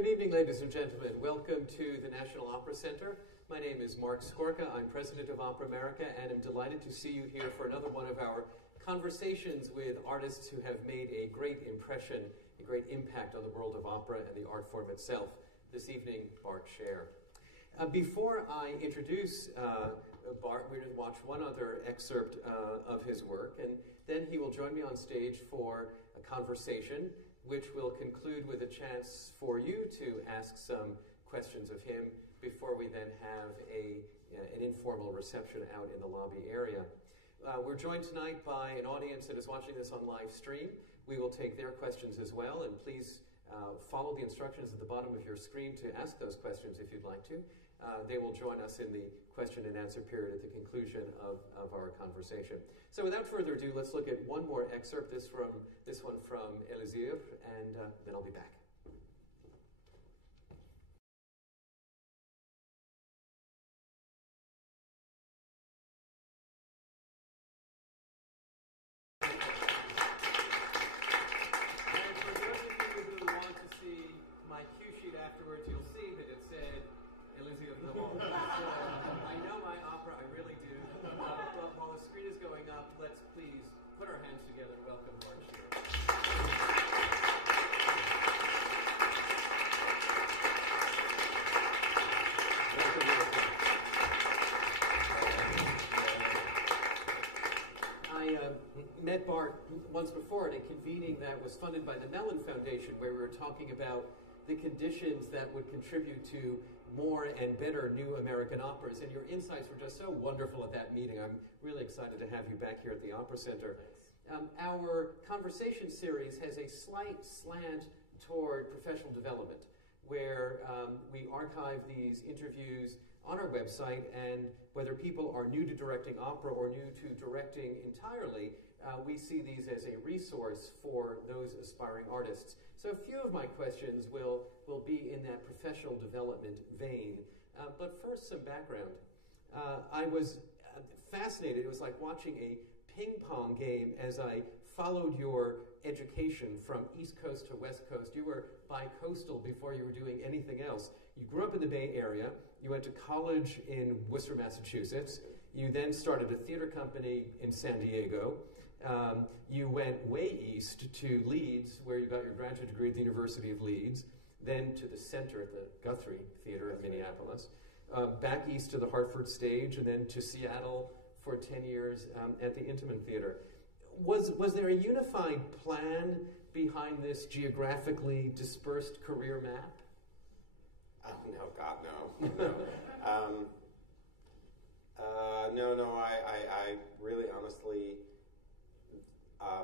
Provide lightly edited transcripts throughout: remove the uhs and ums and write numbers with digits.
Good evening, ladies and gentlemen. Welcome to the National Opera Center. My name is Marc Scorca. I'm president of Opera America, and I'm delighted to see you here for another one of our conversations with artists who have made a great impression, a great impact on the world of opera and the art form itself. This evening, Bartlett Sher. Before I introduce Bart, we're going to watch one other excerpt of his work, and then he will join me on stage for a conversation, which will conclude with a chance for you to ask some questions of him before we then have an informal reception out in the lobby area. We're joined tonight by an audience that is watching this on live stream. We will take their questions as well, and please follow the instructions at the bottom of your screen to ask those questions if you'd like to. They will join us in the question and answer period at the conclusion of our conversation. So without further ado, let's look at one more excerpt, this one from Elisir, and then I'll be back. My cue sheet afterwards, you'll see that it said Elisir de Mont. So I know my opera, I really do. But while the screen is going up, let's please put our hands together and welcome Bartlett Sher. I met Bart once before at a convening that was funded by the Mellon Foundation, where we were talking about the conditions that would contribute to more and better new American operas. And your insights were just so wonderful at that meeting. I'm really excited to have you back here at the Opera Center. Our conversation series has a slight slant toward professional development, where we archive these interviews on our website, and whether people are new to directing opera or new to directing entirely, we see these as a resource for those aspiring artists. So a few of my questions will be in that professional development vein. But first, some background. I was fascinated. It was like watching a ping pong game as I followed your education from East Coast to West Coast. You were bi-coastal before you were doing anything else. You grew up in the Bay Area. You went to college in Worcester, Massachusetts. You then started a theater company in San Diego. You went way east to Leeds, where you got your graduate degree at the University of Leeds, then to the Center at the Guthrie Theater in Minneapolis, back east to the Hartford Stage, and then to Seattle for 10 years at the Intiman Theater. Was there a unified plan behind this geographically dispersed career map? Oh, no, God, no. No. I really, honestly,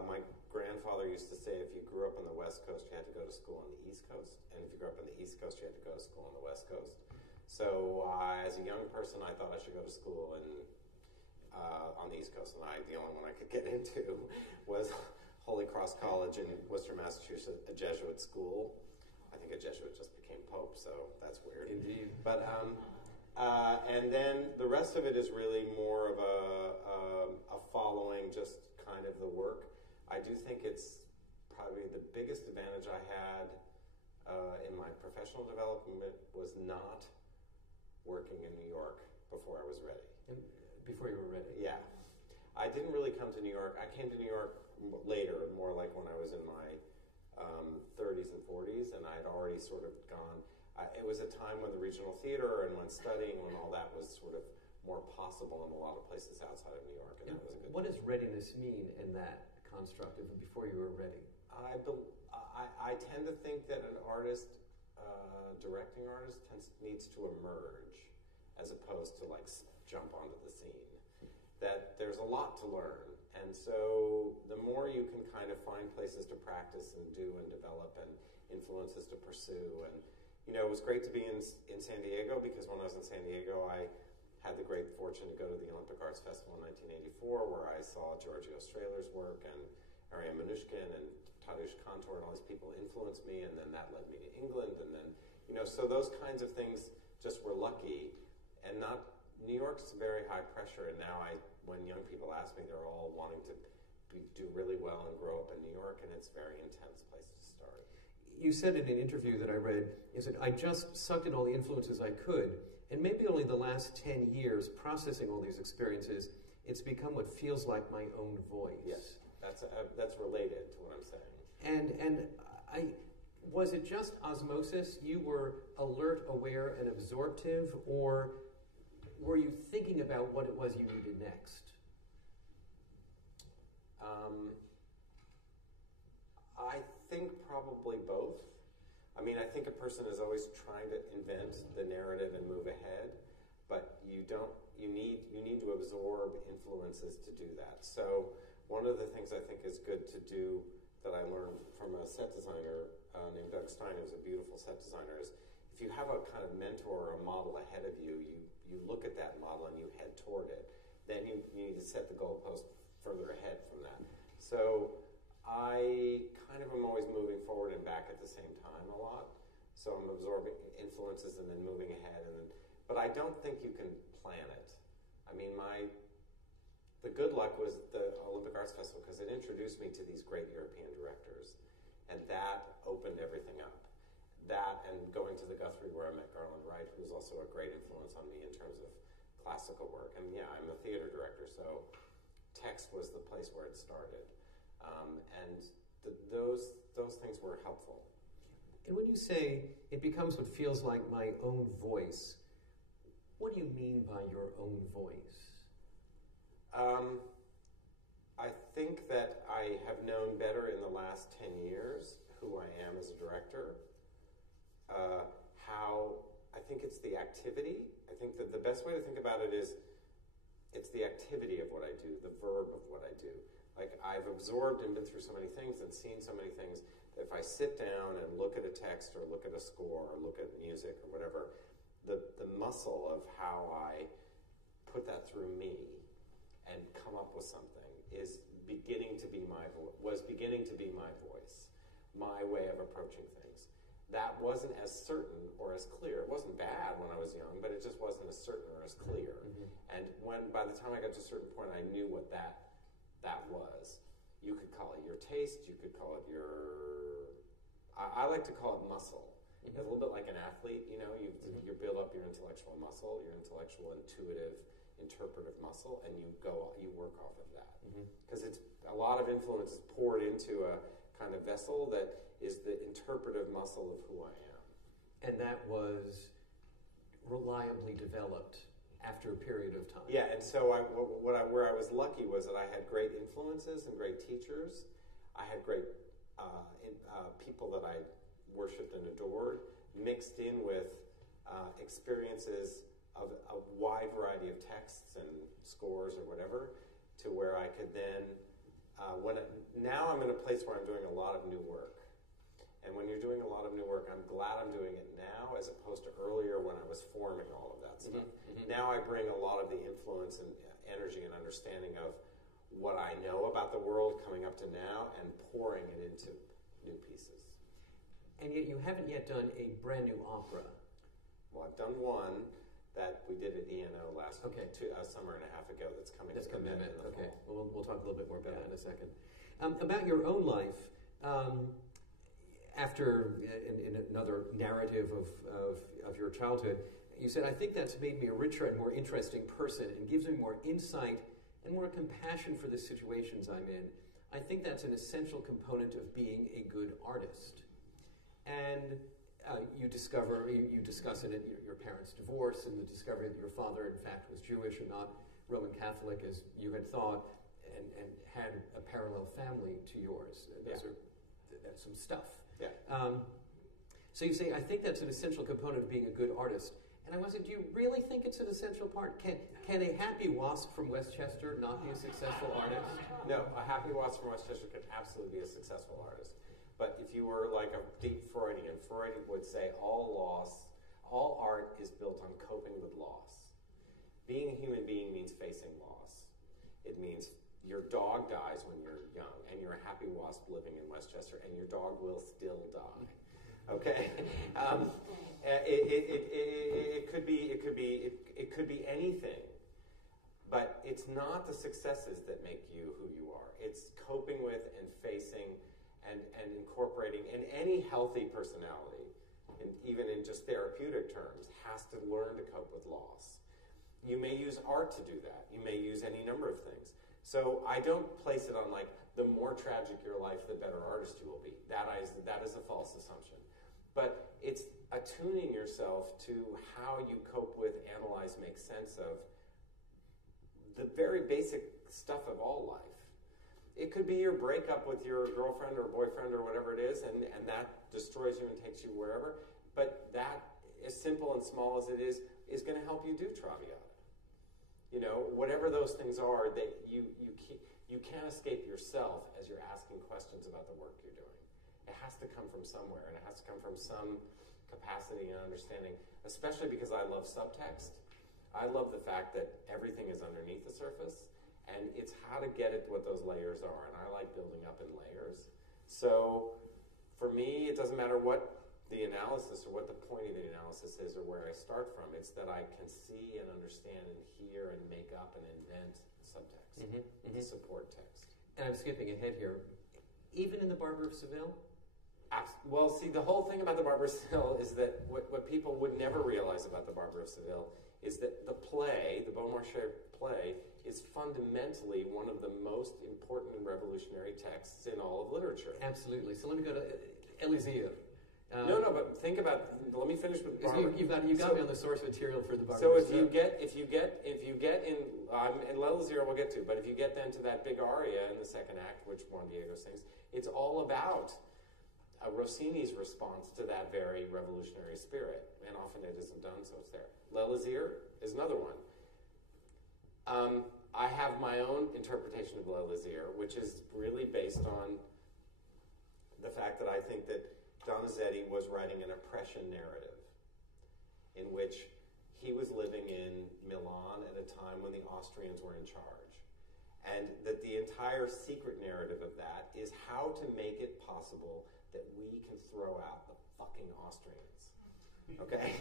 my grandfather used to say if you grew up on the West Coast, you had to go to school on the East Coast. And if you grew up on the East Coast, you had to go to school on the West Coast. So as a young person, I thought I should go to school on the East Coast, and the only one I could get into was Holy Cross College in Worcester, Massachusetts, a Jesuit school. I think a Jesuit just became Pope, so that's weird. Indeed. But and then the rest of it is really more of a following, just kind of the work. I do think it's probably the biggest advantage I had in my professional development was not working in New York before I was ready. Before you were ready? Yeah. I didn't really come to New York. I came to New York later, more like when I was in my 30s and 40s, and I had already sort of gone. It was a time when the regional theater and when studying, when all that was sort of more possible in a lot of places outside of New York, and that was a good What does readiness mean in that construct of before you were ready? I tend to think that an artist, directing artist, needs to emerge as opposed to like jump onto the scene. That there's a lot to learn, and so the more you can kind of find places to practice and do and develop and influences to pursue, and it was great to be in San Diego, because when I was in San Diego, I had the great fortune to go to the Olympic Arts Festival in 1984, where I saw Giorgio Strehler's work and Ariane Mnouchkin and Tadeusz Kantor and all these people influenced me, and then that led me to England, and then so those kinds of things just were lucky, and not. New York's very high pressure, and now when young people ask me, they're all wanting to do really well and grow up in New York, and it's a very intense place to start. you said in an interview that I read, you said, I just sucked in all the influences I could, and maybe only the last 10 years processing all these experiences, it's become what feels like my own voice. Yes, that's related to what I'm saying. And was it just osmosis? You were alert, aware, and absorptive, or were you thinking about what it was you needed next? I think probably both. I mean, I think a person is always trying to invent the narrative and move ahead, but you need to absorb influences to do that. So one of the things I think is good to do that I learned from a set designer named Doug Stein, who's a beautiful set designer, is if you have a kind of mentor or a model ahead of you, you look at that model and you head toward it. Then you need to set the goalpost further ahead from that. So I kind of am always moving forward and back at the same time a lot. So I'm absorbing influences and then moving ahead. But I don't think you can plan it. I mean, the good luck was the Olympic Arts Festival because it introduced me to these great European directors. And that opened everything up. That and going to the Guthrie where I met Garland Wright, who was also a great influence on me in terms of classical work. And yeah, I'm a theater director, so text was the place where it started. And those things were helpful. And when you say it becomes what feels like my own voice, what do you mean by your own voice? I think that I have known better in the last 10 years who I am as a director. I think it's the activity. I think that the best way to think about it is it's the activity of what I do, the verb of what I do. Like, I've absorbed and been through so many things and seen so many things that if I sit down and look at a text or look at a score or look at music or whatever, the muscle of how I put that through me and come up with something is beginning to be was beginning to be my voice, my way of approaching things. That wasn't as certain or as clear. It wasn't bad when I was young, but it just wasn't as certain or as clear. Mm-hmm. And by the time I got to a certain point, I knew what that was. You could call it your taste. You could call it your. I like to call it muscle. Mm-hmm. It's a little bit like an athlete. You know, you build up your intellectual muscle, your intellectual, intuitive, interpretive muscle, and you work off of that because it's a lot of influence is poured into a kind of vessel that is the interpretive muscle of who I am. And that was reliably developed after a period of time. Yeah, and so where I was lucky was that I had great influences and great teachers. I had great people that I worshipped and adored, mixed in with experiences of a wide variety of texts and scores or whatever, to where I could then, now I'm in a place where I'm doing a lot of new work. And when you're doing a lot of new work, I'm glad I'm doing it now as opposed to earlier when I was forming all of that stuff. Mm-hmm. Now I bring a lot of the influence and energy and understanding of what I know about the world coming up to now and pouring it into new pieces. And yet you haven't yet done a brand new opera. Well, I've done one that we did at ENO last a summer and a half ago that's coming to the Met in the fall. Well, we'll talk a little bit more about that in a second. About your own life, after in another narrative of your childhood, you said, I think that's made me a richer and more interesting person and gives me more insight and more compassion for the situations I'm in. I think that's an essential component of being a good artist. And you discuss in it your parents' divorce and the discovery that your father, in fact, was Jewish and not Roman Catholic, as you had thought, and had a parallel family to yours. That's some stuff. Yeah. So you say, I think that's an essential component of being a good artist. And I was like, do you really think it's an essential part? Can a happy wasp from Westchester not be a successful artist? No, a happy wasp from Westchester can absolutely be a successful artist. But if you were like a deep Freudian, Freud would say all art is built on coping with loss. Being a human being means facing loss. It means your dog dies when you're young, and you're a happy wasp living in Westchester, and your dog will still die. Okay, it could be anything, but it's not the successes that make you who you are. It's coping with and facing and incorporating, and any healthy personality, and even in just therapeutic terms, has to learn to cope with loss. You may use art to do that. You may use any number of things. So I don't place it on like, the more tragic your life, the better artist you will be. That is a false assumption. But it's attuning yourself to how you cope with, analyze, make sense of the very basic stuff of all life. It could be your breakup with your girlfriend or boyfriend or whatever it is, and that destroys you and takes you wherever. But that, as simple and small as it is going to help you do Traviata. You know, whatever those things are, that you can't escape yourself as you're asking questions about the work you're doing. It has to come from somewhere, and it has to come from some capacity and understanding, especially because I love subtext. I love the fact that everything is underneath the surface, and it's how to get at what those layers are, and I like building up in layers. So for me, it doesn't matter what the analysis or what the point of the analysis is or where I start from. It's that I can see and understand and hear and make up and invent subtext, to support text. And I'm skipping ahead here. Even in The Barber of Seville? Well, see, the whole thing about The Barber of Seville is that what people would never realize about The Barber of Seville is that the play, the Beaumarchais play, is fundamentally one of the most important and revolutionary texts in all of literature. Absolutely. So let me go to Elisir. No, but think about. Let me finish with Barber. You got me on the source material for the Barber. So if you get in L'Elisir we'll get to, but if you get then to that big aria in the second act, which Juan Diego sings, it's all about Rossini's response to that very revolutionary spirit, and often it isn't done, so it's there. L'Elisir is another one. I have my own interpretation of L'Elisir, which is really based on the fact that I think that Donizetti was writing an oppression narrative in which he was living in Milan at a time when the Austrians were in charge. And that the entire secret narrative of that is how to make it possible that we can throw out the fucking Austrians. Okay?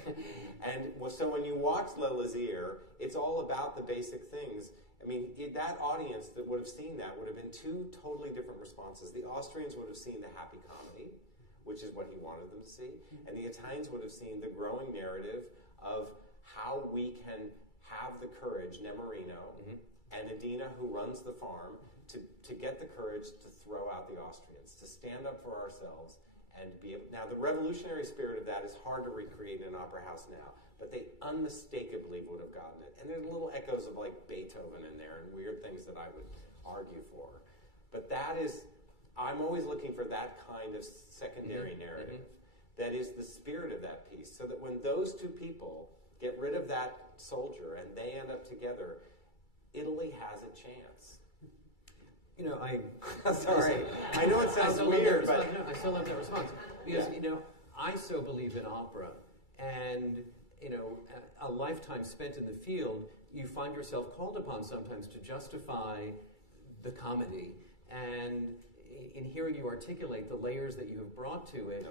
And so when you watch L'Elisir, it's all about the basic things. I mean, that audience that would have seen that would have been two totally different responses. The Austrians would have seen the happy comedy, which is what he wanted them to see. And the Italians would have seen the growing narrative of how we can have the courage, Nemorino, and Adina, who runs the farm, to get the courage to throw out the Austrians, to stand up for ourselves and be able. Now, the revolutionary spirit of that is hard to recreate in an opera house now, but they unmistakably would have gotten it. And there's little echoes of like Beethoven in there and weird things that I would argue for. But that is, I'm always looking for that kind of secondary narrative that is the spirit of that piece, so that when those two people get rid of that soldier and they end up together, Italy has a chance. You know, sorry. I know it sounds weird, but I still love that response because you know, I so believe in opera, and you know, a lifetime spent in the field, you find yourself called upon sometimes to justify the comedy, and in hearing you articulate the layers that you have brought to it,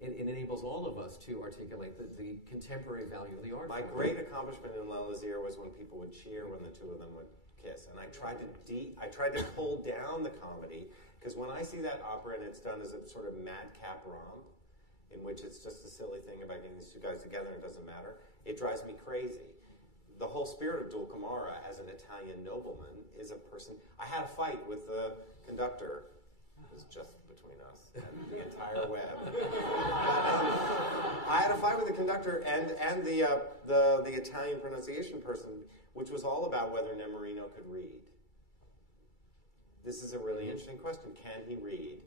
it enables all of us to articulate the contemporary value of the art. My great accomplishment in L'Elisir was when people would cheer when the two of them would kiss, and I tried to pull down the comedy, because when I see that opera and it's done as a sort of madcap romp, in which it's just a silly thing about getting these two guys together and it doesn't matter, it drives me crazy. The whole spirit of Dulcamara as an Italian nobleman is a person. I had a fight with the conductor. It was just between us and the entire web. I had a fight with the conductor and the Italian pronunciation person, which was all about whether Nemorino could read. This is a really interesting question. Can he read?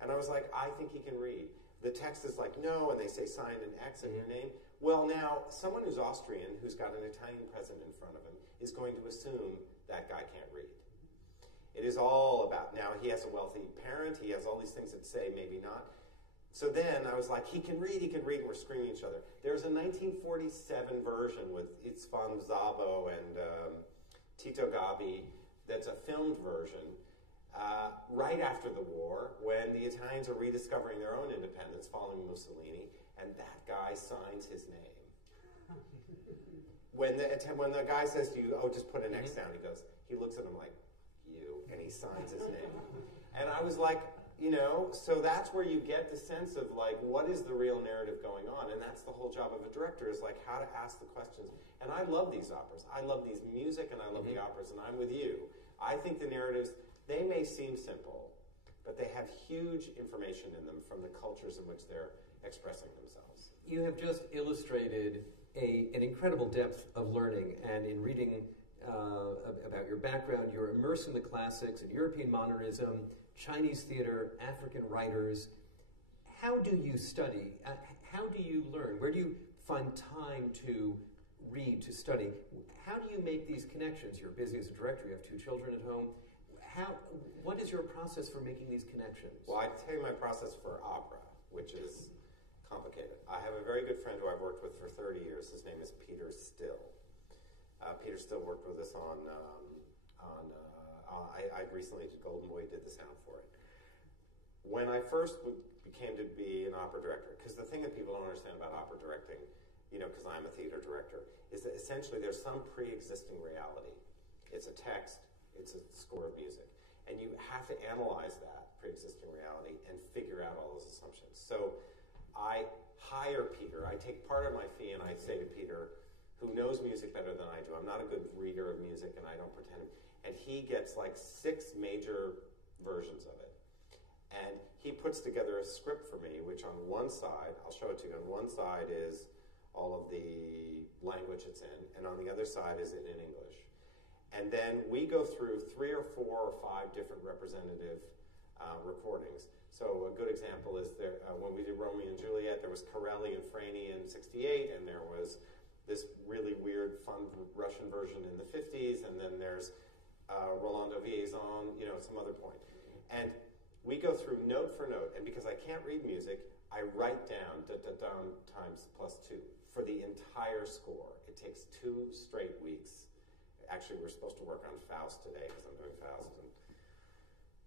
And I was like, I think he can read. The text is like, no, and they say sign an X in your name. Well, now, someone who's Austrian, who's got an Italian president in front of him, is going to assume that guy can't read. It is all about, now he has a wealthy parent, he has all these things that say maybe not. So then I was like, he can read, and we're screaming at each other. There's a 1947 version with Itzvan Szabo and Tito Gabi that's a filmed version right after the war, when the Italians are rediscovering their own independence following Mussolini, and that guy signs his name. When the guy says to you, oh, just put an X down, he looks at him like, you, and he signs his name. And I was like, So that's where you get the sense of like, what is the real narrative going on? And that's the whole job of a director, is like how to ask the questions. And I love these operas. I love these music, and I love the operas, and I'm with you. I think the narratives, they may seem simple, but they have huge information in them from the cultures in which they're expressing themselves. You have just illustrated an incredible depth of learning, and in reading about your background, you're immersed in the classics, in European modernism, Chinese theater, African writers. How do you study? How do you learn? Where do you find time to read, to study? How do you make these connections? You're busy as a director, you have 2 children at home. What is your process for making these connections? Well, I tell you my process for opera, which is complicated. I have a very good friend who I've worked with for 30 years. His name is Peter Still. Peter Still worked with us on I recently did Golden Boy, did the sound for it. When I first became to be an opera director, because the thing that people don't understand about opera directing, because I'm a theater director, is that essentially there's some pre-existing reality. It's a text, it's a score of music, and you have to analyze that pre-existing reality and figure out all those assumptions. So I hire Peter. I take part of my fee and I say to Peter, who knows music better than I do. I'm not a good reader of music, and I don't pretend. And he gets like 6 major versions of it. And he puts together a script for me, which on one side, I'll show it to you, on one side is all of the language it's in, and on the other side is it in English. And then we go through 3 or 4 or 5 different representative recordings. So a good example is there when we did Romeo and Juliet, there was Corelli and Franey in 68, and there was this really weird, fun Russian version in the 50s, and then there's Rolando Villazon, some other point. And we go through note for note, and because I can't read music, I write down da-da-dum times +2 for the entire score. It takes 2 straight weeks. Actually, we're supposed to work on Faust today, because I'm doing Faust, and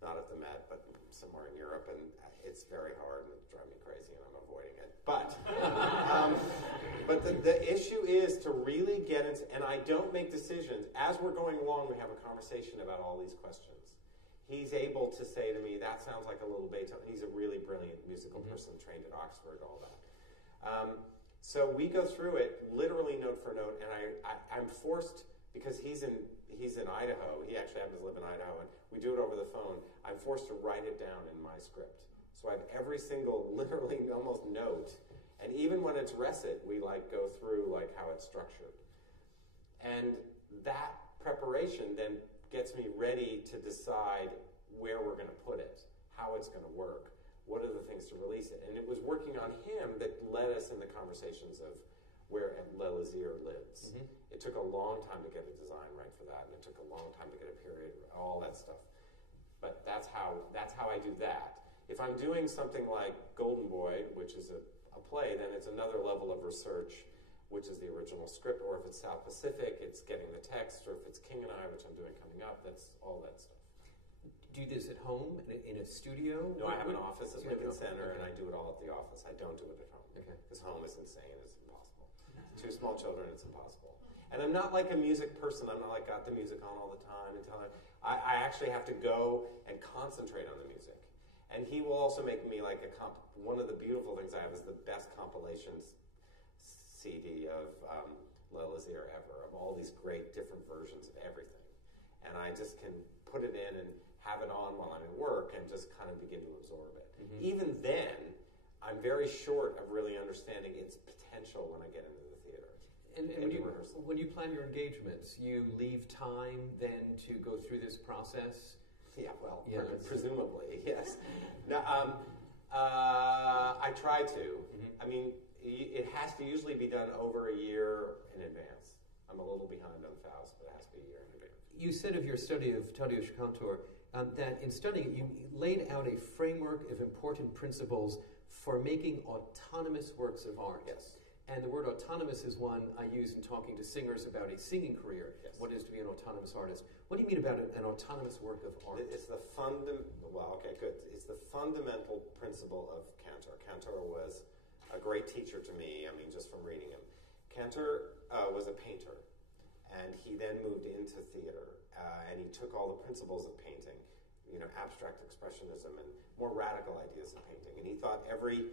not at the Met, but somewhere in Europe, and it's very hard, and it's driving me crazy, and I'm avoiding it. But the issue is to really get into, and I don't make decisions. As we're going along, we have a conversation about all these questions. He's able to say to me, that sounds like a little Beethoven. He's a really brilliant musical person, trained at Oxford, all that. So we go through it literally note for note, and I'm forced, because he's in Idaho. He actually happens to live in Idaho, and we do it over the phone. I'm forced to write it down in my script. So I have every single, literally almost note, and even when it's recit, we go through how it's structured. And that preparation then gets me ready to decide where we're going to put it, how it's going to work, what are the things to release it. And it was working on him that led us in the conversations of where L'Elysir lives. It took a long time to get a design right for that, and it took a long time to get a period, all that stuff. But that's how I do that. If I'm doing something like Golden Boy, which is a play, then it's another level of research, which is the original script. Or if it's South Pacific, it's getting the text. Or if it's King and I, which I'm doing coming up, that's all that stuff. Do you do this at home, in a studio? No, I have an office at Lincoln Center, and I do it all at the office. I don't do it at home. Because home is insane. It's impossible. 2 small children, it's impossible. And I'm not like a music person. I'm not got the music on all the time. I actually have to go and concentrate on the music. And he will also make me one of the beautiful things I have is the best compilations CD of L'Elysir ever, of all these great different versions of everything. And I just can put it in and have it on while I'm at work and just kind of begin to absorb it. Even then, I'm very short of really understanding its potential when I get into the theater. And when you plan your engagements, you leave time then to go through this process? Yeah, well, presumably, yes. Now, I try to. I mean, it has to usually be done over a year in advance. I'm a little behind on Faust, but it has to be a year in advance. You said of your study of Tadeusz Kantor that in studying it, you laid out a framework of important principles for making autonomous works of art. Yes. And the word autonomous is one I use in talking to singers about a singing career. Yes. What it is to be an autonomous artist. What do you mean about an autonomous work of art? It's the It's the fundamental principle of Kantor. Kantor was a great teacher to me, just from reading him. Kantor was a painter, and he then moved into theater, and he took all the principles of painting, abstract expressionism and more radical ideas of painting. And he thought every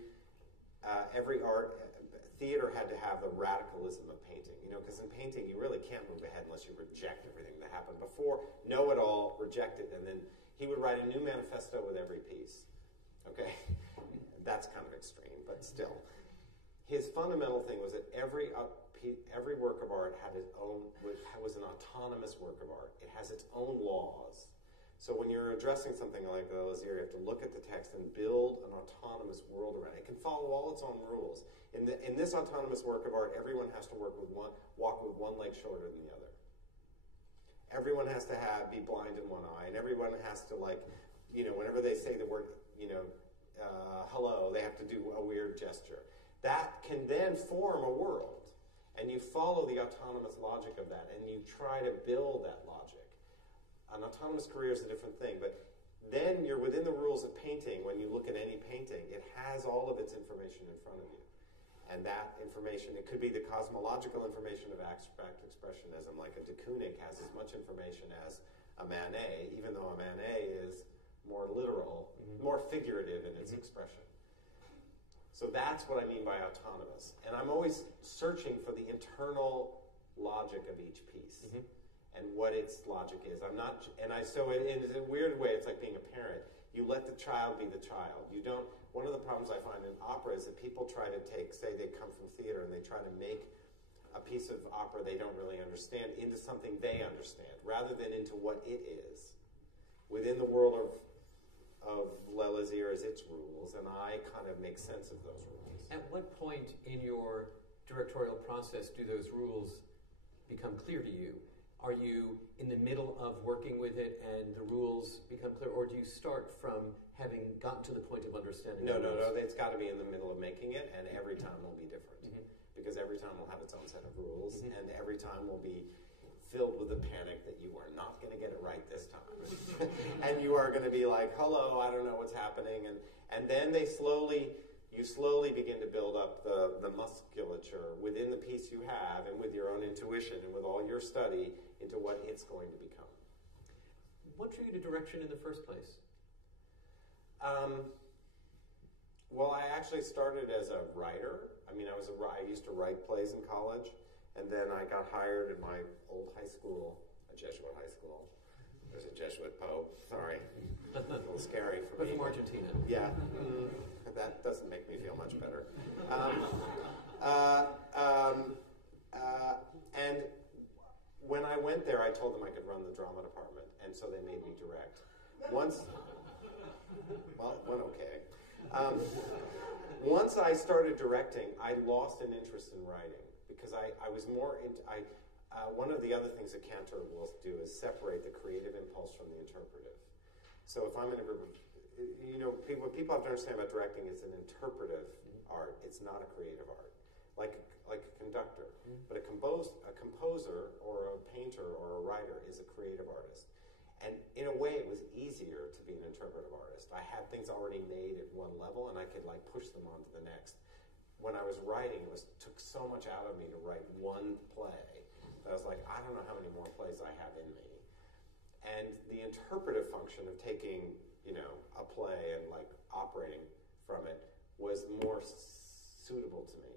theater had to have the radicalism of painting, because in painting you really can't move ahead unless you reject everything that happened before, know it all, reject it, and then he would write a new manifesto with every piece. Okay? That's kind of extreme, but still. His fundamental thing was that every work of art had its own, was an autonomous work of art. It has its own laws. So when you're addressing something like the Lazier, you have to look at the text and build an autonomous world around it. It can follow all its own rules. In this autonomous work of art, everyone has to walk with one leg shorter than the other. Everyone has to be blind in one eye, and everyone has to, whenever they say the word, hello, they have to do a weird gesture. That can then form a world, and you follow the autonomous logic of that, and you try to build that logic. An autonomous career is a different thing, but then you're within the rules of painting. When you look at any painting, it has all of its information in front of you. And that information, it could be the cosmological information of abstract expressionism, like a de Kooning has as much information as a Manet, even though a Manet is more literal, more figurative in its expression. So that's what I mean by autonomous. And I'm always searching for the internal logic of each piece. And what its logic is. So in a weird way, it's like being a parent. You let the child be the child. You don't, one of the problems I find in opera is that people try to say they come from theater and they try to make a piece of opera they don't really understand into something they understand, rather than into what it is. Within the world of Lazier is its rules, and I kind of make sense of those rules. At what point in your directorial process do those rules become clear to you? Are you in the middle of working with it and the rules become clear, or do you start from having gotten to the point of understanding? No. It's got to be in the middle of making it, and every time will be different. Because every time will have its own set of rules, and every time will be filled with the panic that you are not going to get it right this time. And you are going to be like, hello, I don't know what's happening. And then you slowly begin to build up the musculature within the piece you have, and with your own intuition and with all your study, into what it's going to become. What drew you to direction in the first place? Well, I actually started as a writer. I used to write plays in college, and then I got hired in my old high school, a Jesuit high school. There's a Jesuit pope. Sorry, a little scary for me. But from Argentina. Yeah, that doesn't make me feel much better. And when I went there, I told them I could run the drama department, and so they made me direct. Once I started directing, I lost an interest in writing, because I was more into, one of the other things that Cantor will do is separate the creative impulse from the interpretive. So if I'm in a group of, what people have to understand about directing is an interpretive art. It's not a creative art, like a conductor. But a composer or a painter or a writer is a creative artist. And in a way, it was easier to be an interpretive artist. I had things already made at one level, and I could push them on to the next. When I was writing, it took so much out of me to write one play. I was like, I don't know how many more plays I have in me. And the interpretive function of taking, a play and operating from it was more suitable to me.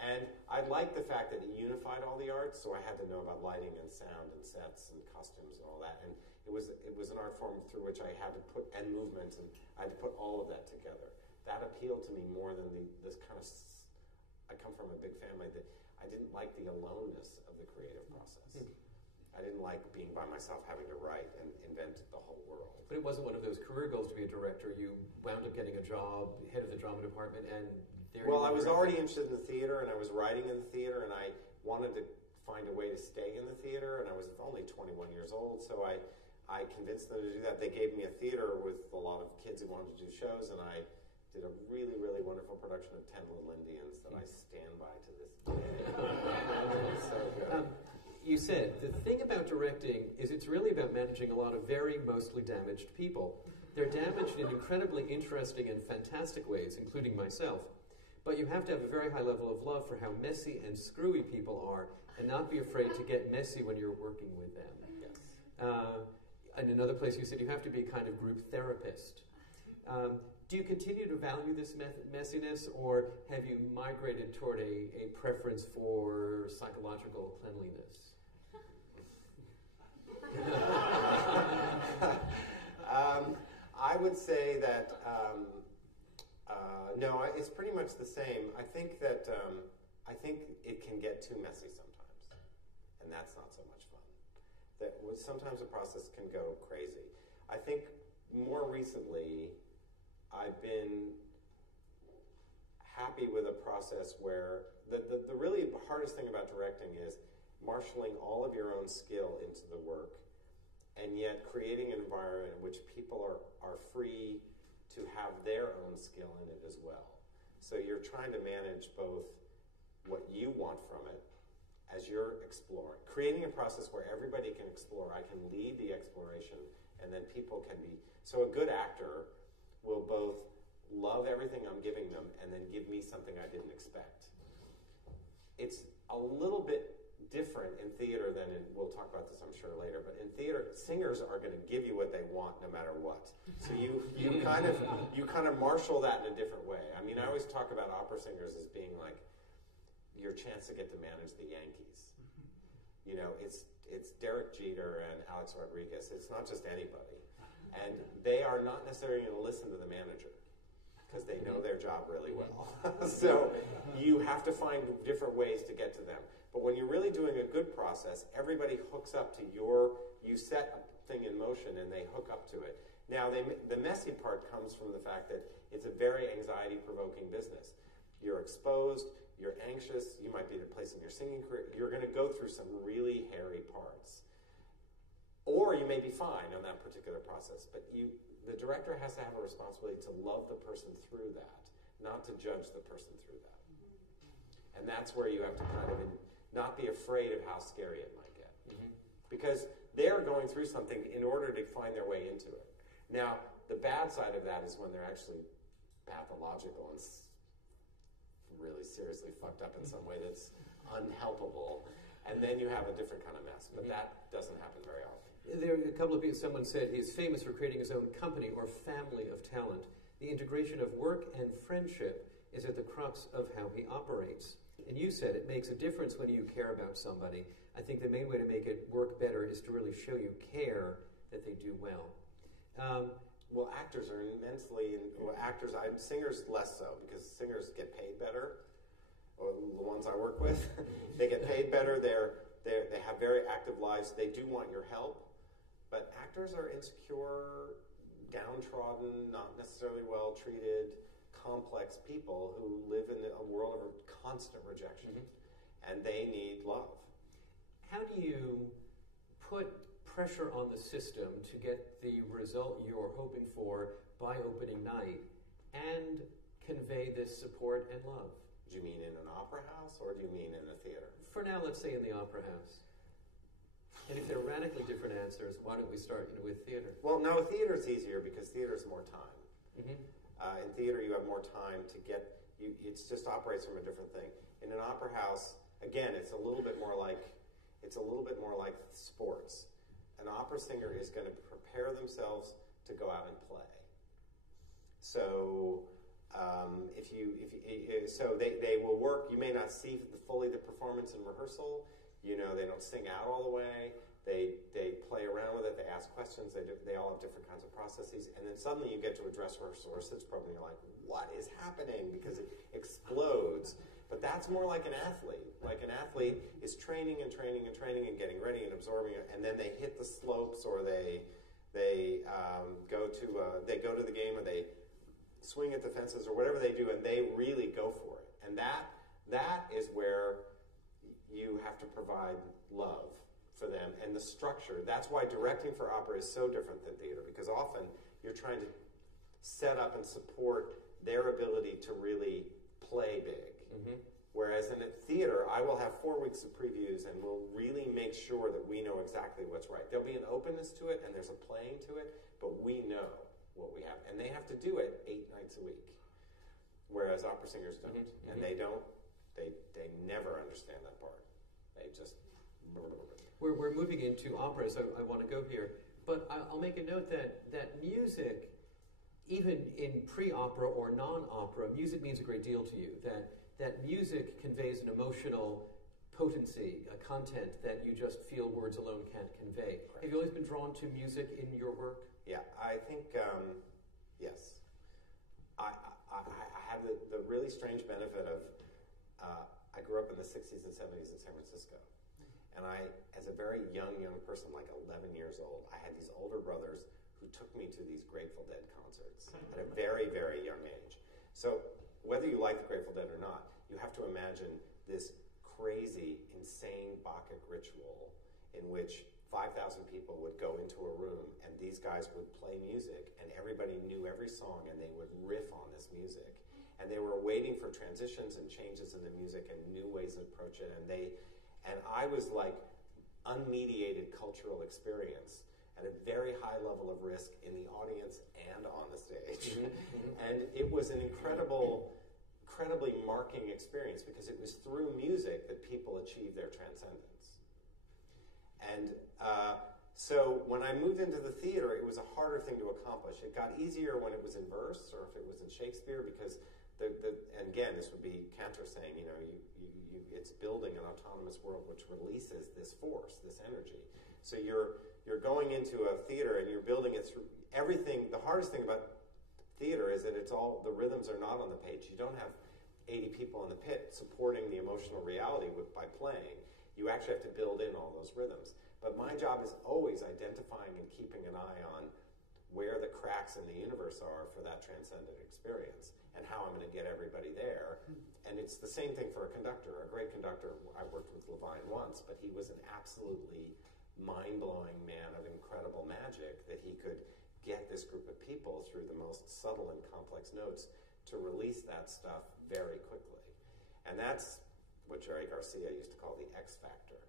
And I liked the fact that it unified all the arts, so I had to know about lighting and sound and sets and costumes and all that. And it was an art form through which I had to put, and movement, and I had to put all of that together. That appealed to me more than this kind of, I come from a big family that I didn't like the aloneness of the creative process. I didn't like being by myself, having to write and invent the whole world. But it wasn't one of those career goals to be a director. You wound up getting a job, head of the drama department, and there. Well, I was already interested in the theater, and I was writing in the theater, and I wanted to find a way to stay in the theater, and I was only 21 years old, so I convinced them to do that. They gave me a theater with a lot of kids who wanted to do shows, and I did a really, really wonderful production of 10 Little Indians that I stand by to this day. So good. You said the thing about directing is it's really about managing a lot of very mostly damaged people. They're damaged in incredibly interesting and fantastic ways, including myself. But you have to have a very high level of love for how messy and screwy people are, and not be afraid to get messy when you're working with them. Yes. in another place you said you have to be a kind of group therapist. Do you continue to value this messiness, or have you migrated toward a preference for psychological cleanliness? I would say that no, it's pretty much the same. I think that I think it can get too messy sometimes, and that's not so much fun. That sometimes the process can go crazy. I think more recently, I've been happy with a process where the really hardest thing about directing is marshaling all of your own skill into the work, and yet creating an environment in which people are free to have their own skill in it as well. So you're trying to manage both what you want from it as you're exploring, creating a process where everybody can explore. I can lead the exploration, and then people can be. So a good actor will both love everything I'm giving them and then give me something I didn't expect. It's a little bit different in theater than in, we'll talk about this I'm sure later, but in theater, singers are going to give you what they want no matter what. So you kind of marshal that in a different way. I mean, I always talk about opera singers as being like your chance to get to manage the Yankees. You know, it's Derek Jeter and Alex Rodriguez. It's not just anybody. And they are not necessarily going to listen to the manager because they know their job really well. So you have to find different ways to get to them. But when you're really doing a good process, everybody hooks up to you set a thing in motion and they hook up to it. Now, the messy part comes from the fact that it's a very anxiety-provoking business. You're exposed, you're anxious, you might be at a place in your singing career, you're going to go through some really hairy parts. Or you may be fine on that particular process, but the director has to have a responsibility to love the person through that, not to judge the person through that. And that's where you have to kind of not be afraid of how scary it might get. Because they're going through something in order to find their way into it. Now, the bad side of that is when they're actually pathological and really seriously fucked up in some way that's unhelpable, and then you have a different kind of mess. But that doesn't happen very often. There are a couple of people, someone said he's famous for creating his own company or family of talent. The integration of work and friendship is at the crux of how he operates. And you said it makes a difference when you care about somebody. I think the main way to make it work better is to really show you care that they do well. Well, actors are immensely, singers less so, because singers get paid better, or the ones I work with, they get paid better, they have very active lives, they do want your help, but actors are insecure, downtrodden, not necessarily well treated, complex people who live in a world of constant rejection, and they need love. How do you put pressure on the system to get the result you're hoping for by opening night and convey this support and love? Do you mean in an opera house, or do you mean in a theater? For now, let's say in the opera house. And if they're radically different answers, why don't we start with theater? Well, no, theater's easier because theater's more time. In theater, you have more time to get. It just operates from a different thing. In an opera house, again, it's a little bit more like sports. An opera singer is going to prepare themselves to go out and play. So they will work. You may not see fully the performance in rehearsal. You know, they don't sing out all the way. They play around with it. They ask questions. They all have different kinds of processes. And then suddenly you get to a dress rehearsal or sits program, and you're like, what is happening? Because it explodes. But that's more like an athlete. Like an athlete is training and training and training and getting ready and absorbing it, and then they hit the slopes, or they go to the game, or they swing at the fences, or whatever they do, and they really go for it. And that is where you have to provide love for them and the structure. That's why directing for opera is so different than theater, because often you're trying to set up and support their ability to really play big. Whereas in a theater, I will have 4 weeks of previews and we'll really make sure that we know exactly what's right. There'll be an openness to it and there's a playing to it, but we know what we have. And they have to do it 8 nights a week, whereas opera singers don't. And they never understand that part. They just... We're moving into opera, so I want to go here. But I'll make a note that music, even in pre-opera or non-opera, music means a great deal to you. That music conveys an emotional potency, a content that you just feel words alone can't convey. Correct. Have you always been drawn to music in your work? Yeah, I think, yes. I have the really strange benefit of, I grew up in the 60s and 70s in San Francisco. And as a very young person, like 11 years old, I had these older brothers who took me to these Grateful Dead concerts at a very, very young age. So whether you like the Grateful Dead or not, you have to imagine this crazy, insane Bacchic ritual in which 5,000 people would go into a room and these guys would play music and everybody knew every song and they would riff on this music. And they were waiting for transitions and changes in the music and new ways to approach it. And I was like unmediated cultural experience at a very high level of risk in the audience and on the stage. And it was an incredibly marking experience because it was through music that people achieved their transcendence. And so when I moved into the theater, it was a harder thing to accomplish. It got easier when it was in verse or if it was in Shakespeare because and again, this would be Cantor saying, it's building an autonomous world which releases this force, this energy. So you're going into a theater and you're building it through everything. The hardest thing about theater is that the rhythms are not on the page. You don't have 80 people in the pit supporting the emotional reality by playing. You actually have to build in all those rhythms. But my job is always identifying and keeping an eye on where the cracks in the universe are for that transcendent experience and how I'm going to get everybody there. And it's the same thing for a conductor. A great conductor, I worked with Levine once, but he was an absolutely mind-blowing man of incredible magic that he could get this group of people through the most subtle and complex notes to release that stuff very quickly. And that's what Jerry Garcia used to call the X factor.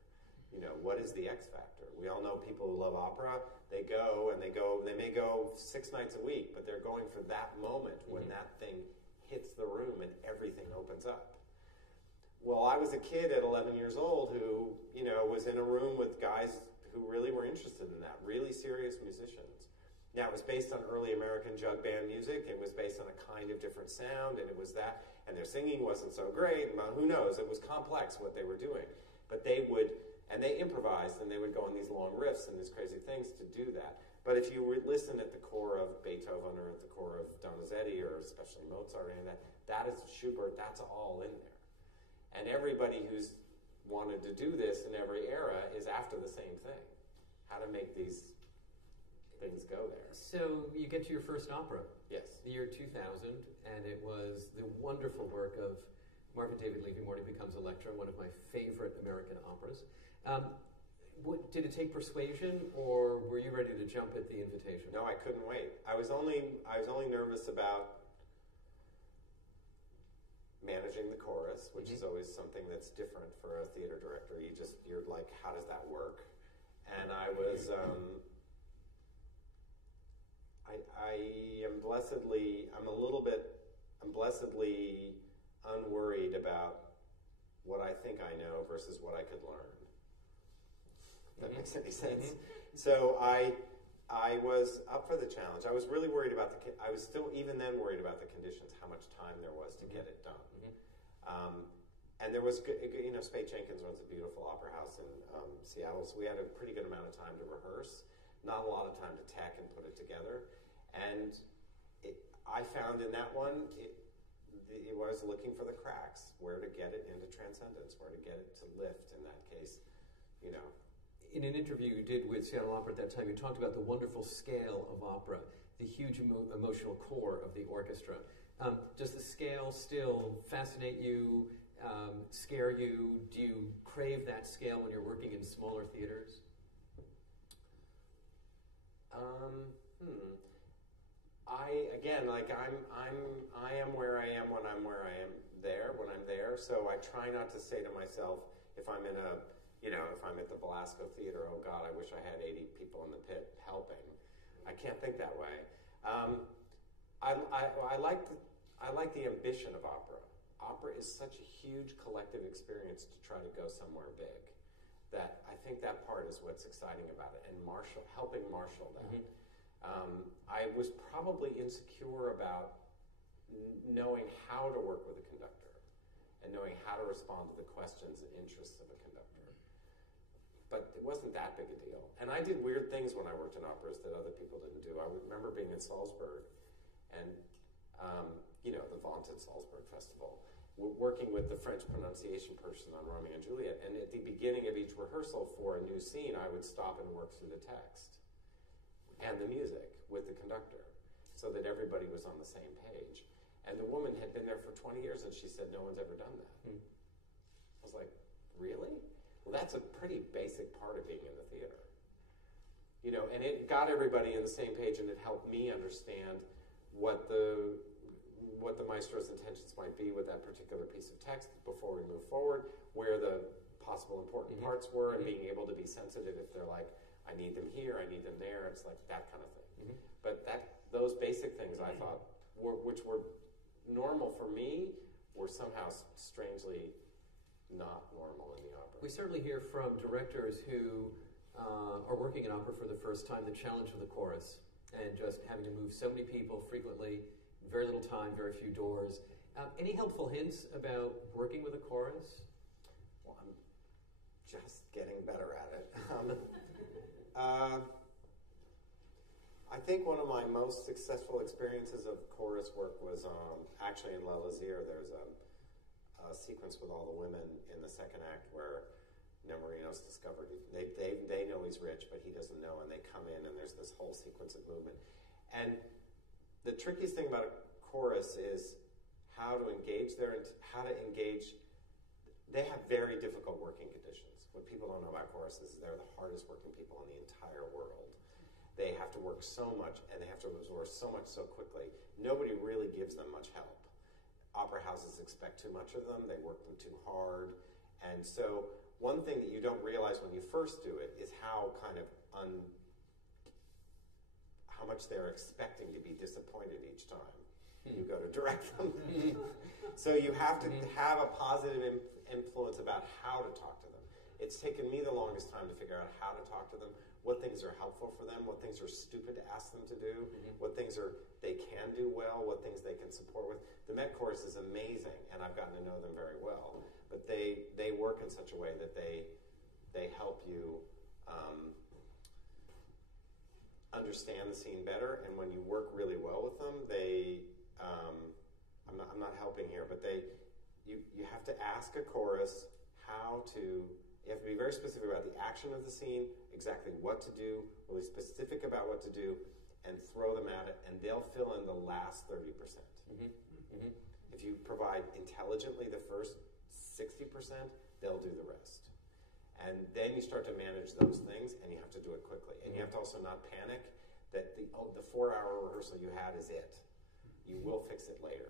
What is the X factor? We all know people who love opera, they may go 6 nights a week, but they're going for that moment when that thing hits the room and everything opens up. Well, I was a kid at 11 years old who, was in a room with guys who really were interested in that, really serious musicians. Now, it was based on early American jug band music. It was based on a kind of different sound, and it was that, and their singing wasn't so great. Who knows? It was complex what they were doing. But they improvised, and they would go on these long riffs and these crazy things to do that. But if you listen at the core of Beethoven or at the core of Donizetti or especially Mozart and that is Schubert, that's all in there. And everybody who's wanted to do this in every era is after the same thing. How to make these things go there. So you get to your first opera. Yes. The year 2000, and it was the wonderful work of Marvin David Levy-Morty Becomes Electra, one of my favorite American operas. Did it take persuasion, or were you ready to jump at the invitation? No, I couldn't wait. I was only nervous about managing the chorus, which is always something that's different for a theater director. You're like, how does that work? And I was, I'm blessedly unworried about what I think I know versus what I could learn. If that makes any sense. So I was up for the challenge. I was really worried about I was still even then worried about the conditions, how much time there was to get it done. And there was, Spade Jenkins runs a beautiful opera house in Seattle, so we had a pretty good amount of time to rehearse, not a lot of time to tech and put it together. And I found in that one, it was looking for the cracks, where to get it into transcendence, where to get it to lift in that case, In an interview you did with Seattle Opera at that time, you talked about the wonderful scale of opera, the huge emotional core of the orchestra. Does the scale still fascinate you, scare you? Do you crave that scale when you're working in smaller theaters? I am where I am when I'm there. So I try not to say to myself, if I'm at the Belasco Theater, oh God, I wish I had 80 people in the pit helping. I can't think that way. I like the ambition of opera. Opera is such a huge collective experience to try to go somewhere big. that I think that part is what's exciting about it, and helping marshal that. I was probably insecure about knowing how to work with a conductor and knowing how to respond to the questions and interests of a conductor. But it wasn't that big a deal. And I did weird things when I worked in operas that other people didn't do. I remember being in Salzburg and, the vaunted Salzburg Festival, working with the French pronunciation person on Romeo and Juliet. And at the beginning of each rehearsal for a new scene, I would stop and work through the text and the music with the conductor so that everybody was on the same page. And the woman had been there for 20 years, and she said, no one's ever done that. I was like, really? Well, that's a pretty basic part of being in the theater. And it got everybody on the same page, and it helped me understand what the maestro's intentions might be with that particular piece of text before we move forward, where the possible important parts were, and being able to be sensitive if they're like, I need them here, I need them there. It's like that kind of thing. But those basic things I thought, which were normal for me, were somehow strangely not normal in the opera. We certainly hear from directors who are working in opera for the first time, the challenge of the chorus, and just having to move so many people frequently, very little time, very few doors. Any helpful hints about working with a chorus? Well, I'm just getting better at it. I think one of my most successful experiences of chorus work was actually in La Lazare. There's a sequence with all the women in the second act where Nemorino's discovered they know he's rich, but he doesn't know, and they come in, and there's this whole sequence of movement. And the trickiest thing about a chorus is how to engage. They have very difficult working conditions. What people don't know about choruses is they're the hardest working people in the entire world. They have to work so much, and they have to absorb so much so quickly. Nobody really gives them much help. Opera houses expect too much of them. They work them too hard. And so one thing that you don't realize when you first do it is how how much they're expecting to be disappointed each time you go to direct them. So you have to have a positive influence about how to talk to them. It's taken me the longest time to figure out how to talk to them, what things are helpful for them, what things are stupid to ask them to do, what things they can do well, what things they can support with. The Met Chorus is amazing, and I've gotten to know them very well. But they work in such a way that they help you understand the scene better. And when you work really well with them, I'm not helping here, but you have to ask a chorus you have to be very specific about the action of the scene, exactly what to do, really specific about what to do, and throw them at it, and they'll fill in the last 30%. If you provide intelligently the first 60%, they'll do the rest. And then you start to manage those things, and you have to do it quickly. And you have to also not panic that the 4-hour rehearsal you had is it. You will fix it later.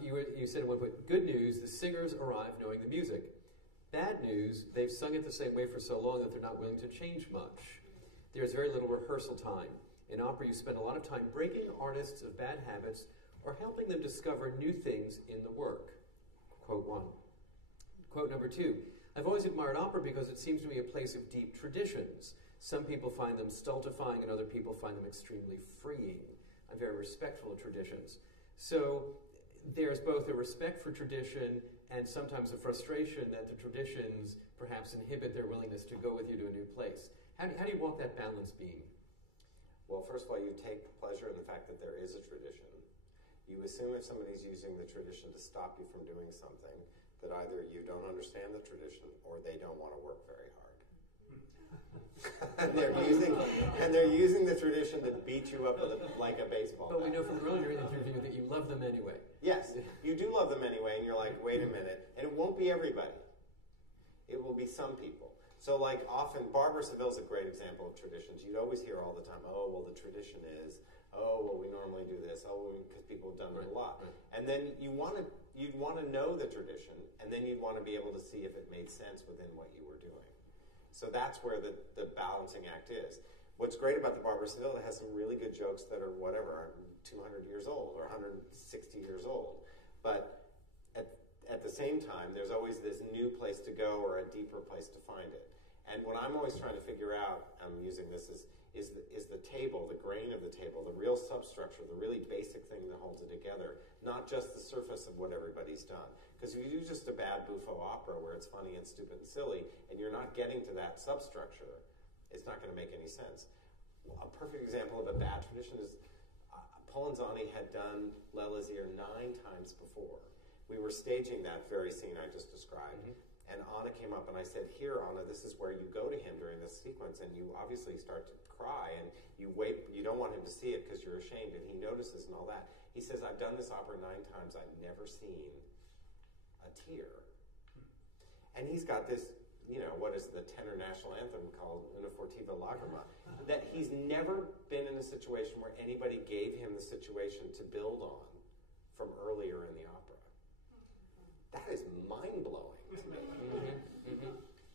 You said at one point, good news, the singers arrive knowing the music. Bad news, they've sung it the same way for so long that they're not willing to change much. There's very little rehearsal time. In opera, you spend a lot of time breaking artists of bad habits or helping them discover new things in the work. Quote 1. Quote number 2. I've always admired opera because it seems to me a place of deep traditions. Some people find them stultifying and other people find them extremely freeing. I'm very respectful of traditions. So there's both a respect for tradition and sometimes a frustration that the traditions perhaps inhibit their willingness to go with you to a new place. How do you walk that balance beam? Well, first of all, you take pleasure in the fact that there is a tradition. You assume if somebody's using the tradition to stop you from doing something, that either you don't understand the tradition or they don't want to work very hard. and they're using the tradition to beat you up like a baseball bat. But we know from earlier interview that you love them anyway. Yes, you do love them anyway, and you're like, wait a minute. And it won't be everybody. It will be some people. So like often, Barbara Seville's a great example of traditions. You'd always hear all the time, oh, well, the tradition is, oh, well, we normally do this, oh, because people have done it a lot. Right. And then you'd want to know the tradition, and then you'd want to be able to see if it made sense within what you were doing. So that's where the balancing act is. What's great about the Barbara Seville, it has some really good jokes that are whatever, 200 years old or 160 years old. But at the same time, there's always this new place to go or a deeper place to find it. And what I'm always trying to figure out, I'm using this, is the table, the grain of the table, the real substructure, the really basic thing that holds it together, not just the surface of what everybody's done. Because if you do just a bad buffo opera where it's funny and stupid and silly, and you're not getting to that substructure, it's not going to make any sense. A perfect example of a bad tradition is Polenzani had done L'Elysir 9 times before. We were staging that very scene I just described. And Anna came up and I said, here, Anna, this is where you go to him during this sequence, and you obviously start to cry, and you wait, you don't want him to see it because you're ashamed, and he notices and all that. He says, I've done this opera 9 times, I've never seen a tear. And he's got this, what is the tenor national anthem called Una Fortiva Lagrima, that he's never been in a situation where anybody gave him the situation to build on from earlier in the opera. That is mind-blowing.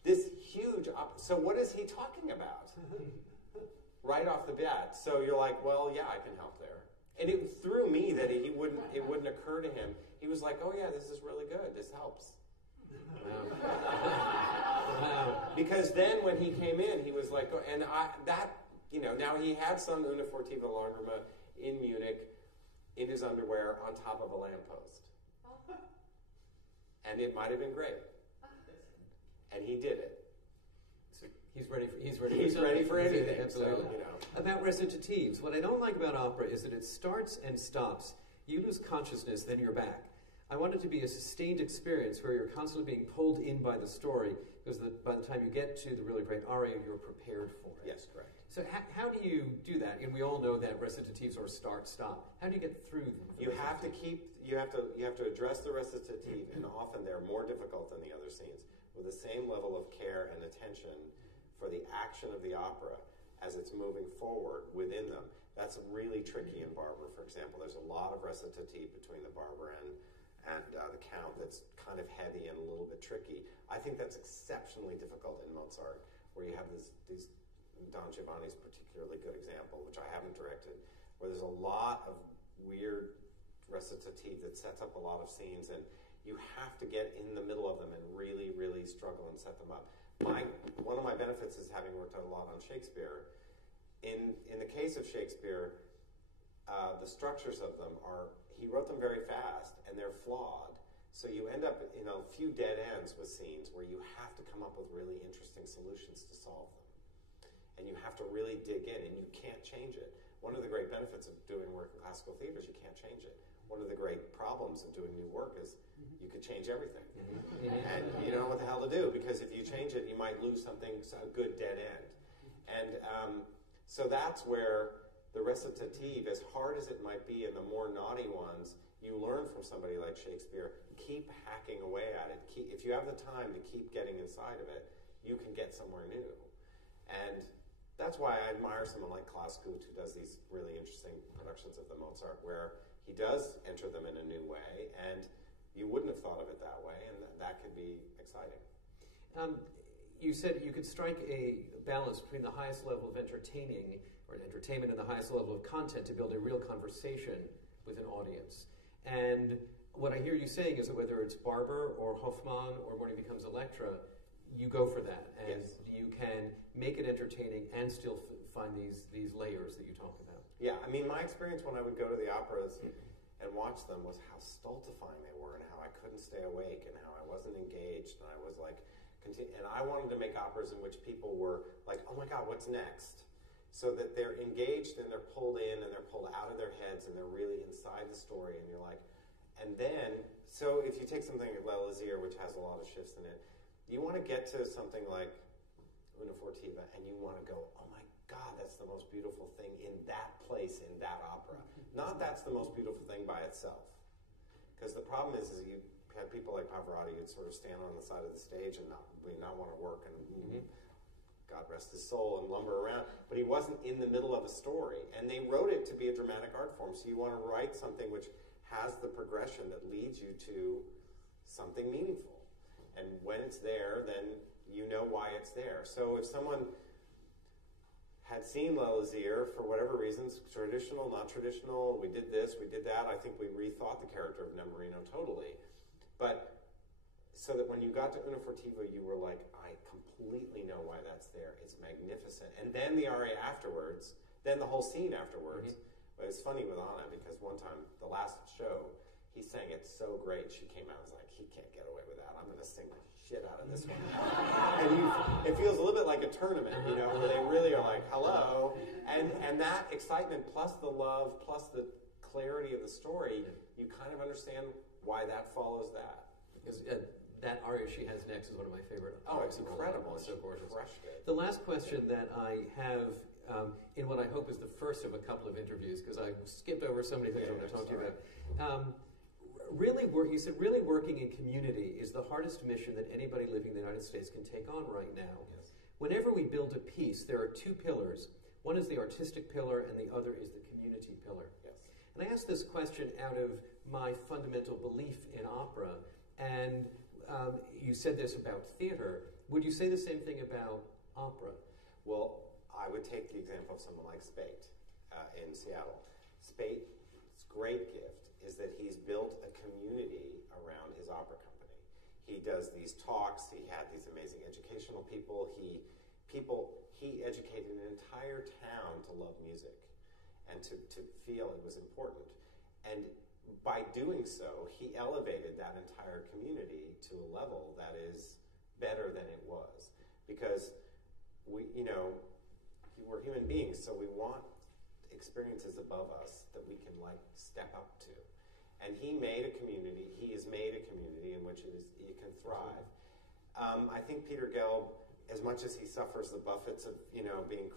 This huge so what is he talking about right off the bat? So you're like, well, yeah, I can help there. And it threw me that it wouldn't occur to him. He was like, oh yeah, this is really good, this helps. Because then when he came in, he was like, and now he had sung Una Fortiva Lagrima in Munich in his underwear on top of a lamppost. And it might have been great. And he did it. So he's ready for anything. Absolutely. So, About recitatives, what I don't like about opera is that it starts and stops. You lose consciousness, then you're back. I want it to be a sustained experience where you're constantly being pulled in by the story, because by the time you get to the really great aria, you're prepared for it. Yes, correct. So how do you do that? And we all know that recitatives are start-stop. How do you get through them? You have to address the recitative, and often they're more difficult than the other scenes, with the same level of care and attention for the action of the opera as it's moving forward within them. That's really tricky in Barber, for example. There's a lot of recitative between the Barber and the Count that's kind of heavy and a little bit tricky. I think that's exceptionally difficult in Mozart, where you have these Don Giovanni's particularly good example, which I haven't directed, where there's a lot of weird recitative that sets up a lot of scenes, and you have to get in the middle of them and really, really struggle and set them up. One of my benefits is having worked a lot on Shakespeare. In the case of Shakespeare, the structures of them he wrote them very fast, and they're flawed. So you end up in a few dead ends with scenes where you have to come up with really interesting solutions to solve them. And you have to really dig in, and you can't change it. One of the great benefits of doing work in classical theater is you can't change it. One of the great problems of doing new work is you could change everything. And you don't know what the hell to do, because if you change it, you might lose something, a good dead end. And so that's where the recitative, as hard as it might be, and the more naughty ones, you learn from somebody like Shakespeare, keep hacking away at it. If you have the time to keep getting inside of it, you can get somewhere new. And that's why I admire someone like Klaus Guth, who does these really interesting productions of the Mozart, where he does enter them in a new way, and you wouldn't have thought of it that way, and that could be exciting. You said you could strike a balance between the highest level of entertainment and the highest level of content to build a real conversation with an audience. And what I hear you saying is that whether it's Barber or Hoffmann or Morning Becomes Electra, you go for that, and yes, you can make it entertaining and still find these layers that you talk about. Yeah, I mean, my experience when I would go to the operas and watch them was how stultifying they were, and how I couldn't stay awake, and how I wasn't engaged, and I was like, and I wanted to make operas in which people were like, oh my God, what's next? So that they're engaged, and they're pulled in, and they're pulled out of their heads, and they're really inside the story, and you're like, and then, so if you take something like L'Elysir, which has a lot of shifts in it, you want to get to something like Una Fortiva, and you want to go, oh my God, that's the most beautiful thing in that place, in that opera. Not that's the most beautiful thing by itself. Because the problem is you have people like Pavarotti who'd sort of stand on the side of the stage and not want to work, and God rest his soul, and lumber around. But he wasn't in the middle of a story. And they wrote it to be a dramatic art form. So you want to write something which has the progression that leads you to something meaningful. And when it's there, then you know why it's there. So if someone had seen L'Elysir for whatever reasons, traditional, not traditional, we did this, we did that, I think we rethought the character of Nemorino totally. But so that when you got to Una Furtiva, you were like, I completely know why that's there. It's magnificent. And then the aria afterwards, then the whole scene afterwards. But it's funny with Anna because one time, the last show, he sang it so great. She came out and was like, he can't get away with that. I'm going to sing the shit out of this one. And it feels a little bit like a tournament, you know, where they really are like, hello. And that excitement plus the love plus the clarity of the story, you kind of understand why that follows that. Because that aria she has next is one of my favorite. Oh, it's incredible. It's so gorgeous. Crushed it. The last question that I have in what I hope is the first of a couple of interviews, because I skipped over so many things I want to talk to you about. You said really working in community is the hardest mission that anybody living in the United States can take on right now. Yes. Whenever we build a piece, there are two pillars. One is the artistic pillar, and the other is the community pillar. Yes. And I asked this question out of my fundamental belief in opera, and you said this about theater. Would you say the same thing about opera? Well, I would take the example of someone like Spate in Seattle. Spate's great gift is that he's built a community around his opera company. He does these talks. He had these amazing educational people. He educated an entire town to love music and to feel it was important. And by doing so, he elevated that entire community to a level that is better than it was. Because we're human beings, so we want experiences above us that we can step up to. And he has made a community in which it can thrive. I think Peter Gelb, as much as he suffers the buffets of being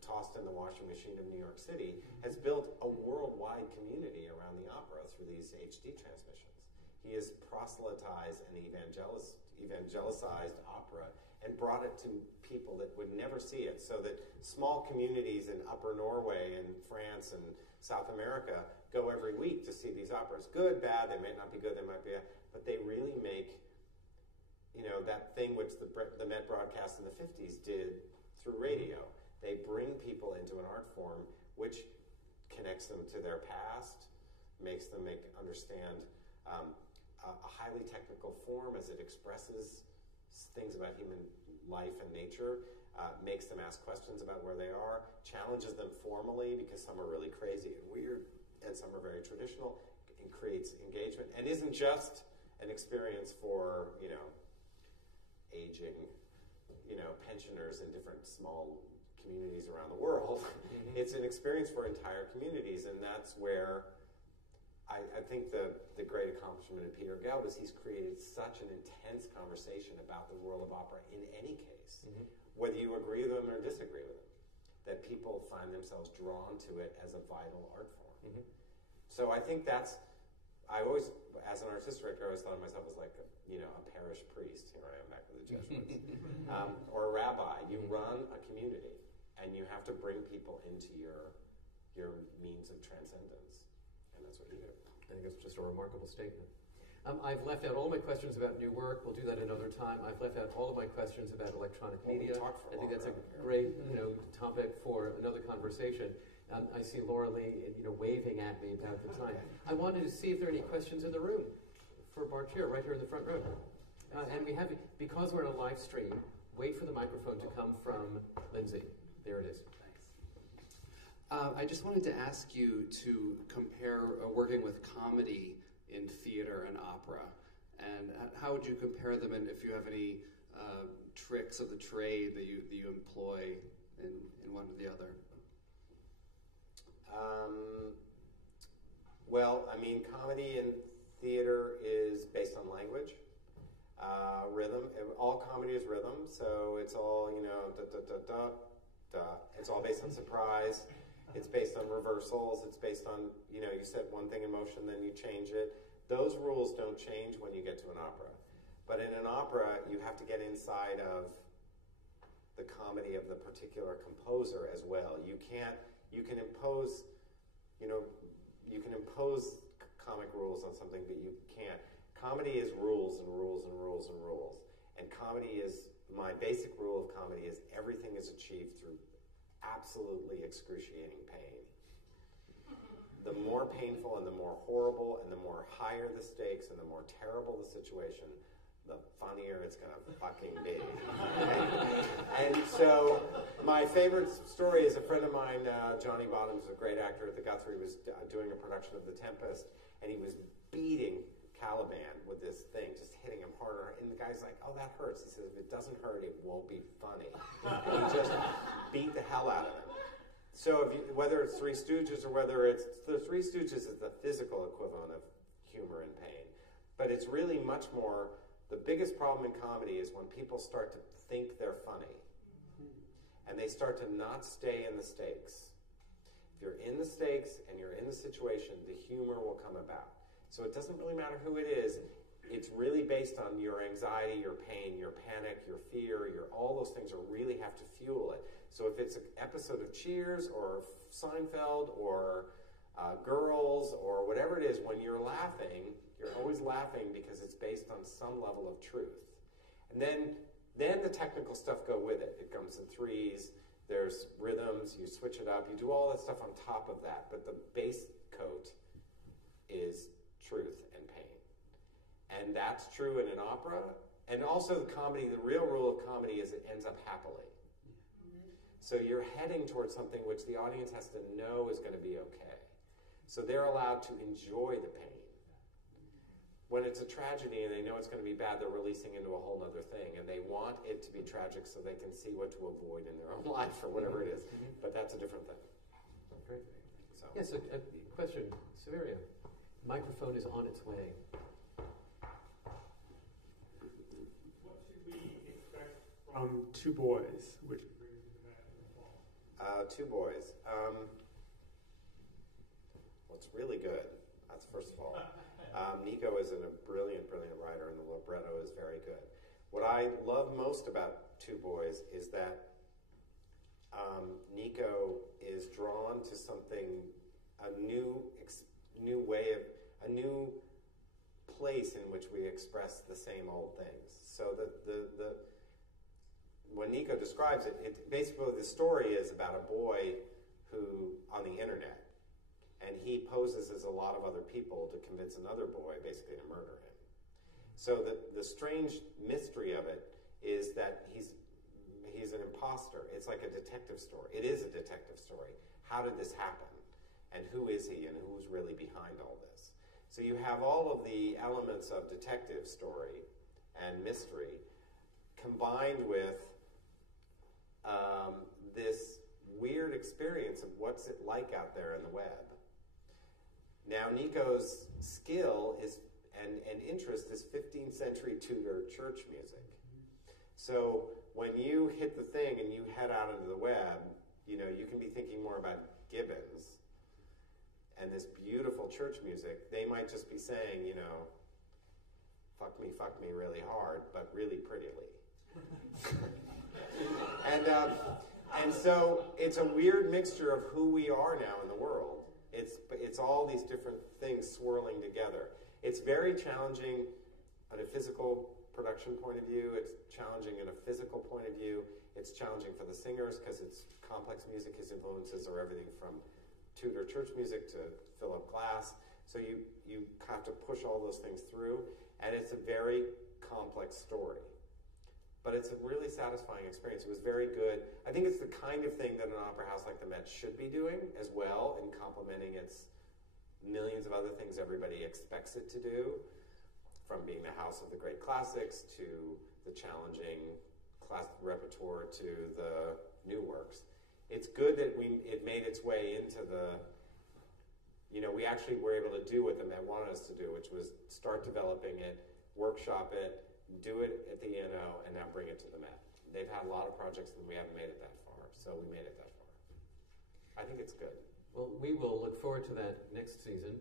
tossed in the washing machine of New York City, has built a worldwide community around the opera through these HD transmissions. He has proselytized and evangelicized opera and brought it to people that would never see it, so that small communities in Upper Norway and France and South America go every week to see these operas. Good, bad, they might not be good, they might be bad, but they really make, that thing which the Met broadcast in the 50s did through radio. They bring people into an art form which connects them to their past, makes them understand a highly technical form as it expresses things about human life and nature, makes them ask questions about where they are, challenges them formally because some are really crazy and weird and some are very traditional, and creates engagement, and isn't just an experience for, aging, pensioners in different small communities around the world. Mm-hmm. It's an experience for entire communities, and that's where I think the great accomplishment of Peter Gelb is he's created such an intense conversation about the world of opera in any case, whether you agree with them or disagree with them, that people find themselves drawn to it as a vital art form. Mm-hmm. So I think as an artistic director, I always thought of myself as like a parish priest. Here I am back with the Jesuits. Or a rabbi. You run a community, and you have to bring people into your means of transcendence. And that's what you do. I think it's just a remarkable statement. I've left out all my questions about new work. We'll do that another time. I've left out all of my questions about electronic media. I think that's a great topic for another conversation. I see Laura Lee waving at me about the time. I wanted to see if there are any questions in the room for Bart Sher, right here in the front row. And we have, because we're in a live stream, wait for the microphone to come from Lindsay. There it is. I just wanted to ask you to compare working with comedy in theater and opera, and how would you compare them, and if you have any tricks of the trade that you employ in one or the other? Comedy in theater is based on language, rhythm. All comedy is rhythm, so it's all da-da-da-da. It's all based on surprise. It's based on reversals. It's based on, you set one thing in motion, then you change it. Those rules don't change when you get to an opera. But in an opera, you have to get inside of the comedy of the particular composer as well. You can impose comic rules on something, but you can't. Comedy is rules and rules and rules and rules. And my basic rule of comedy is everything is achieved through absolutely excruciating pain. The more painful and the more horrible and the more higher the stakes and the more terrible the situation, the funnier it's going to fucking be. And so my favorite story is a friend of mine, Johnny Bottoms, a great actor at the Guthrie, was doing a production of The Tempest, and he was beating Caliban with this thing, just hitting him harder. And the guy's like, oh, that hurts. He says, if it doesn't hurt, it won't be funny. And he just beat the hell out of him. So whether it's Three Stooges or whether it's... The Three Stooges is the physical equivalent of humor and pain. But it's really much more... The biggest problem in comedy is when people start to think they're funny. And they start to not stay in the stakes. If you're in the stakes and you're in the situation, the humor will come about. So it doesn't really matter who it is. It's really based on your anxiety, your pain, your panic, your fear, all those things really have to fuel it. So if it's an episode of Cheers or Seinfeld or Girls or whatever it is, when you're laughing, you're always laughing because it's based on some level of truth. And then the technical stuff go with it. It comes in threes, there's rhythms, you switch it up, you do all that stuff on top of that. But the base coat is truth and pain. And that's true in an opera. And also the comedy, the real rule of comedy is it ends up happily. So you're heading towards something which the audience has to know is going to be okay. So they're allowed to enjoy the pain. When it's a tragedy and they know it's going to be bad, they're releasing into a whole other thing. And they want it to be tragic so they can see what to avoid in their own life or whatever it is. But that's a different thing. Great. So. Yes, a question. Severia. Microphone is on its way. What should we expect from Two Boys, which brings you to that in the fall? Two Boys. Well, it's really good. That's first of all. Nico is a brilliant, brilliant writer, and the libretto is very good. What I love most about Two Boys is that Nico is drawn to something, a new way of, a new place in which we express the same old things. So when Nico describes it, basically the story is about a boy who, on the internet, and he poses as a lot of other people to convince another boy basically to murder him. So the strange mystery of it is that he's an imposter. It's like a detective story. It is a detective story. How did this happen? And who is he? And who's really behind all this? So you have all of the elements of detective story and mystery combined with this weird experience of what's it like out there in the web. Now, Nico's skill is and interest is 15th century Tudor church music. So when you hit the thing and you head out into the web, you can be thinking more about Gibbons and this beautiful church music. They might just be saying, fuck me really hard, but really prettily. And so it's a weird mixture of who we are now in the world. It's all these different things swirling together. It's very challenging on a physical production point of view. It's challenging in a physical point of view. It's challenging for the singers because it's complex music. His influences are everything from Tudor church music to Philip Glass. So you have to push all those things through, and it's a very complex story. But it's a really satisfying experience. It was very good. I think it's the kind of thing that an opera house like the Met should be doing as well, in complementing its millions of other things everybody expects it to do, from being the house of the great classics to the challenging classic repertoire to the new works. It's good that it made its way into the, we actually were able to do what the Met wanted us to do, which was start developing it, workshop it, do it at the ENO, and now bring it to the Met. They've had a lot of projects and we haven't made it that far, so we made it that far. I think it's good. Well, we will look forward to that next season.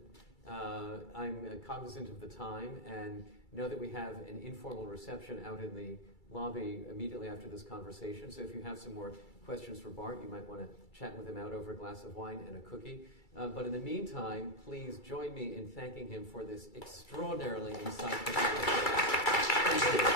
I'm cognizant of the time and know that we have an informal reception out in the lobby immediately after this conversation, so if you have some more questions for Bart, you might want to chat with him out over a glass of wine and a cookie. But in the meantime, please join me in thanking him for this extraordinarily insightful conversation. Thank you.